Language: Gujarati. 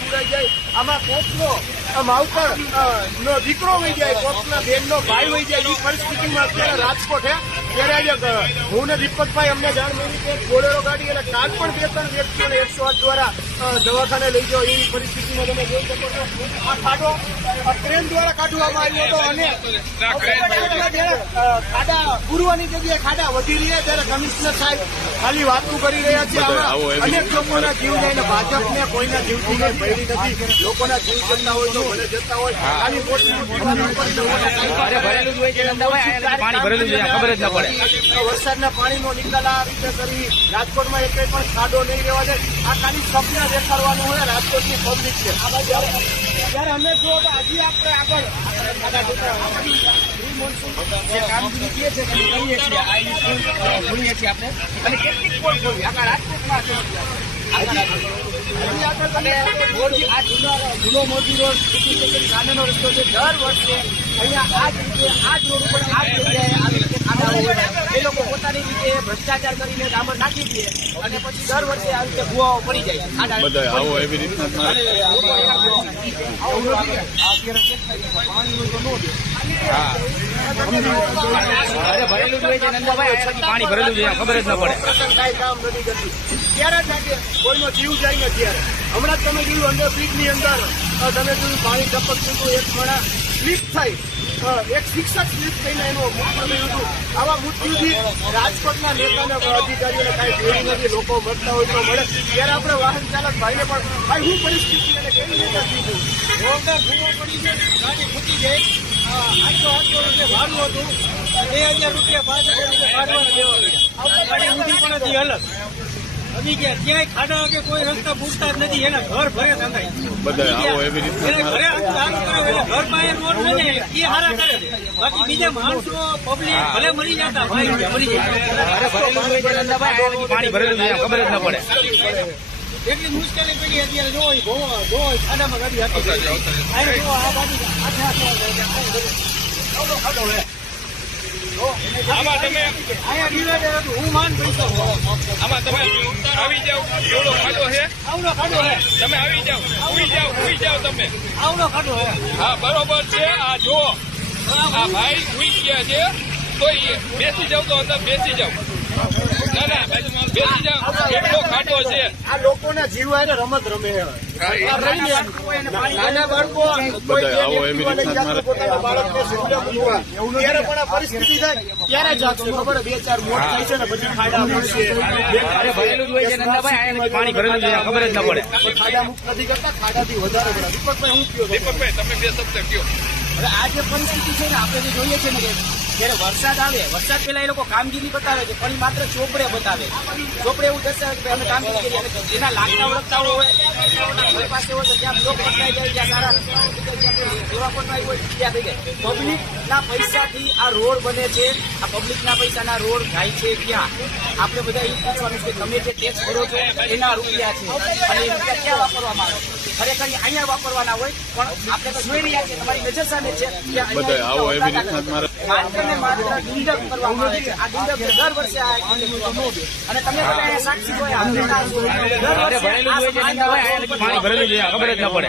બુરાઈ જાય, આમાં કોકનો માવતર નો દીકરો વહી જાય, કોકના બેનનો ભાઈ વહી જાય, એ પરિસ્થિતિમાં અત્યારે રાજકોટ હે. ત્યારે આજે હું ને દીપકભાઈ અમને જાણ મળી કે બોલેરો ગાડી અને કાલ પણ 2-3 વ્યક્તિઓને 108 દ્વારા દવાખાને લઈ જાઓ એવી પરિસ્થિતિમાં તમે જોઈ શકો છો. આ ખાડો ક્રેન દ્વારા કાઢવામાં આવ્યો હતો અને ખાડા પૂરવાની જગ્યાએ ખાડા વધી રહ્યા ત્યારે કમિશનર સાહેબ ખાલી વાતું કરી રહ્યા છે. આમાં અનેક લોકોના જીવ જાય ને ભાજપને કોઈના જીવથી કઈ ભયડી નથી. લોકોના જીવ જતા હોય તો ભલે જતા હોય, ખાલી વરસાદના પાણીનો નિકાલ આ રીતે કરી રાજકોટમાં એક પણ ખાડો નહીં રહેવા દે. આ ખાલી સપના દેખાડવાનું હોય રાજકોટની પબ્લિક છે. ત્યારે અમે જો હજી આપણે આગળ કામગીરી છે કરીએ છીએ ભૂલીએ છીએ આપણે અને કેટલીક પોલ ખોલવી આખા રાજકોટમાં જૂનો મોદી રોડ સામેનો રસ્તો છે. દર વર્ષે અહીંયા આ જ રીતે આ જ રોડ ઉપર આ જ જગ્યાએ આવી રીતે ખાડા હોય એ લોકો પોતાની રીતે ભ્રષ્ટાચાર કરીને ડામર નાખી દે અને પછી દર વર્ષે આવી રીતે ભૂવાઓ પડી જાય. ભરેલું જ હોય છે નંદાભાઈ, પાણી ભરેલું છે ખબર જ ન પડે. કઈ કામ નથી કરતી ત્યારે જ કોઈનો જીવ જાય ને. ત્યારે હમણાં જ તમે જોયું અંદર બ્રિજની અંદર તમે જોયું પાણી ટપકતું હતું, એક ઘણા સ્લીપ થઈ, એક શિક્ષક સ્લીપ થઈને એનું મૃત્યુ થયું હતું. આવા મૃત્યુથી રાજકોટના નેતાને અધિકારીઓને કાંઈ જોયું નથી. લોકો મરતા હોય તો મળે. ત્યારે આપણે વાહન ચાલક ભાઈને પણ ભાઈ શું પરિસ્થિતિ અને કેવી રીતે થયું જોરદાર ભૂવો પડી છે, ગાડી ફૂટી ગઈ. 800 રૂપિયા ભાડું હતું, 2000 રૂપિયા 5000 રૂપિયા ભાડવાના દેવા પડ્યા. ગાડી ઊંધી પણ હતી અલગ આવી ગયા. ક્યાંય ખાડા કે કોઈ રસ્તા પૂછતા જ નથી. એના ઘર ભરે સંધાય ઘરે ઘર પાસે રોડ નથી એ હારા કરે છે. બાકી બીજા માણસો પબ્લિક ભલે મરી જતા ભાઈ મરી જાય. પાણી ભરેલું છે ખબર જ ન પડે. એટલી મુશ્કેલી પડી અત્યારે જો ખાડામાં ગાડી હતી. આ બાજુ ખાડો હે હું માન પૈસા આમાં તમે આવી જાઓ, એવડો ખાડો છે, આવડો ખાડો હે. તમે આવી જાઓ, ઉઈ જાઓ તમે. આવડો ખાડો હે. હા બરોબર છે. આ જુઓ આ ભાઈ ઉઈ ગયા છે તો બેસી જાવ તો અંદર બેસી જાવ. ના બેસી જાવ, એટલો ખાડો છે. આ લોકોના જીવ આને રમત રમે નાના બાળકો પોતાના બાળકને ત્યારે પણ આ પરિસ્થિતિ થાય ત્યારે જ ખબર 2-4 મોત થાય છે ને પછી ખાડા મળશે. ભરેલું જ હોય છે નંદાભાઈ, પાણી ભરેલું છે ખબર જ ન પડે. ખાડા મુક્ત નથી કરતા, ખાડાથી વધારે પડે. દીપકભાઈ હું કયો? દીપકભાઈ તમે 2 શબ્દ કયો. હવે આ જે પરિસ્થિતિ છે ને આપણે જે જોઈએ છે ને કે જયારે વરસાદ આવે, વરસાદ પહેલા એ લોકો કામગીરી બતાવે છે પણ માત્ર ચોપડે બતાવે. ચોપડે એવું દર્શાવે કે અમે કામગીરી કરી અને જેના લાગતા વળગતા હોય ઘર પાસે હોય તો ત્યાં બ્લોક બદલાઈ જાય, ત્યાં સારા સેવા પણ આવી હોય ત્યાં થઈ જાય. પબ્લિકના પૈસાથી આ રોડ બને છે. આ પબ્લિકના પૈસાના રોડ જાય છે ક્યાં? આપણે બધા એ પૂછવાનું છે કે તમે જે ટેક્સ ભરો છો એના રૂપિયા છે અને એ રૂપિયા ક્યાં વાપરવામાં આવે? ખરેખર અહીંયા વાપરવાના હોય પણ આપણે તો જોઈ રહ્યા છીએ, તમારી નજર સામે છે માત્ર ને માત્ર ગુંડક કરવામાં આવે છે. આ ગુંડક દર વર્ષે અને તમે બધા સાક્ષી હોય ભરેલું જ હોય છે નંદાભાઈ, પાણી ભરેલું છે ખબર જ ન પડે.